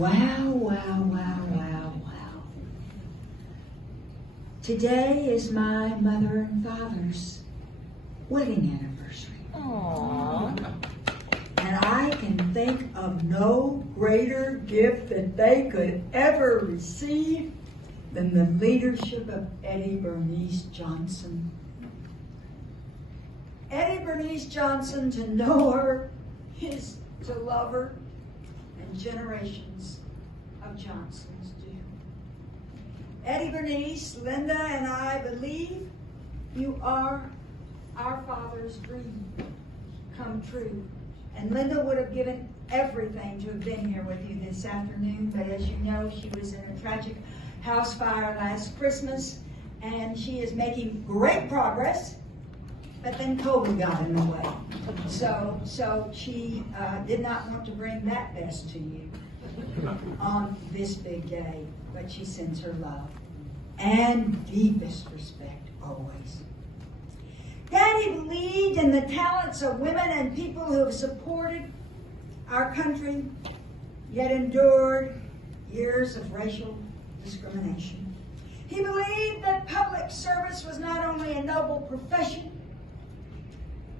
Wow, wow, wow, wow, wow. Today is my mother and father's wedding anniversary. Aww. And I can think of no greater gift that they could ever receive than the leadership of Eddie Bernice Johnson. Eddie Bernice Johnson, to know her is to love her, and generations of Johnsons do. Eddie Bernice, Linda, and I believe you are our father's dream come true. And Linda would have given everything to have been here with you this afternoon, but as you know, she was in a tragic house fire last Christmas, and she is making great progress, but then COVID got in the way. So she did not want to bring that best to you on this big day, but she sends her love and deepest respect always. Daddy believed in the talents of women and people who have supported our country, yet endured years of racial discrimination. He believed that public service was not only a noble profession,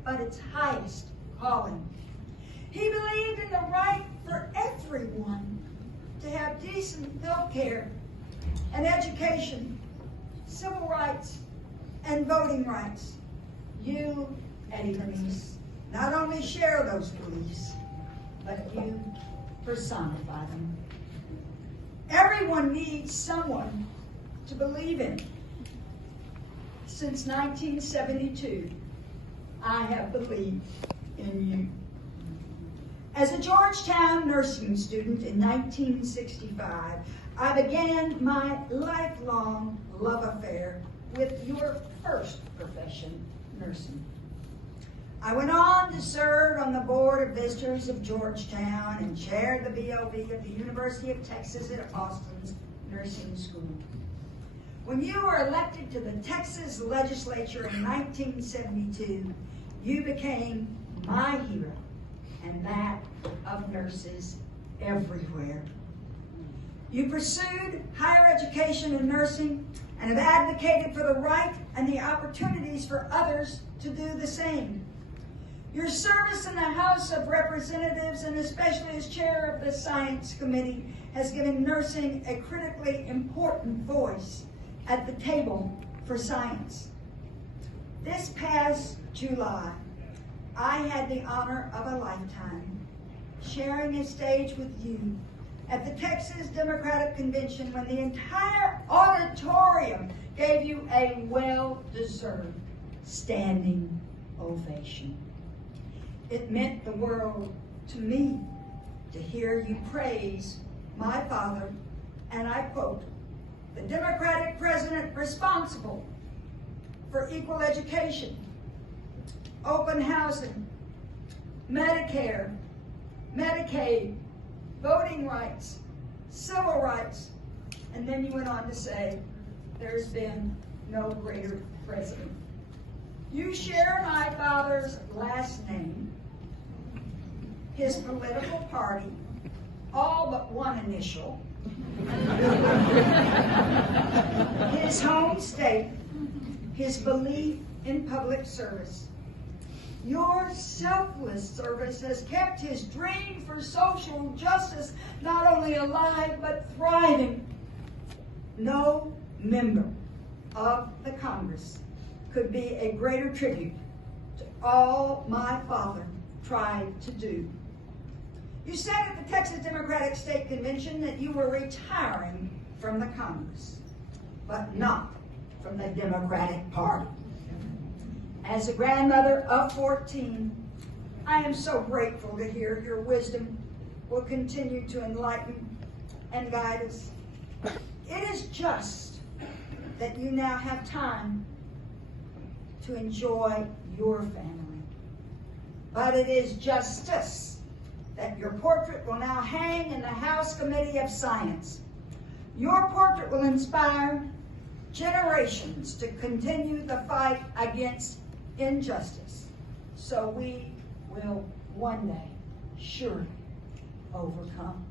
but its highest calling. He believed in the right for everyone to have decent health care and education, civil rights, and voting rights. You, Eddie Bernice, not only share those beliefs, but you personify them. Everyone needs someone to believe in. Since 1972, I have believed in you. As a Georgetown nursing student in 1965, I began my lifelong love affair with your first profession, nursing. I went on to serve on the board of visitors of Georgetown and chaired the BOV of the University of Texas at Austin's nursing school. When you were elected to the Texas legislature in 1972, you became my hero and that of nurses everywhere. You pursued higher education in nursing and have advocated for the right and the opportunities for others to do the same. Your service in the House of Representatives, and especially as chair of the Science Committee, has given nursing a critically important voice at the table for science. This past July, I had the honor of a lifetime sharing a stage with you at the Texas Democratic Convention when the entire auditorium gave you a well-deserved standing ovation. It meant the world to me to hear you praise my father, and I quote, "The Democratic president responsible for equal education, open housing, Medicare, Medicaid, voting rights, civil rights," and then you went on to say, "There's been no greater president." You share my father's last name, his political party, all but one initial, his home state, his belief in public service. Your selfless service has kept his dream for social justice not only alive, but thriving. No member of the Congress could be a greater tribute to all my father tried to do. You said at the Texas Democratic State Convention that you were retiring from the Congress, but not from the Democratic Party. As a grandmother of 14, I am so grateful to hear your wisdom will continue to enlighten and guide us. It is just that you now have time to enjoy your family. But it is justice that your portrait will now hang in the House Committee of Science. Your portrait will inspire generations to continue the fight against injustice, so we will one day surely overcome.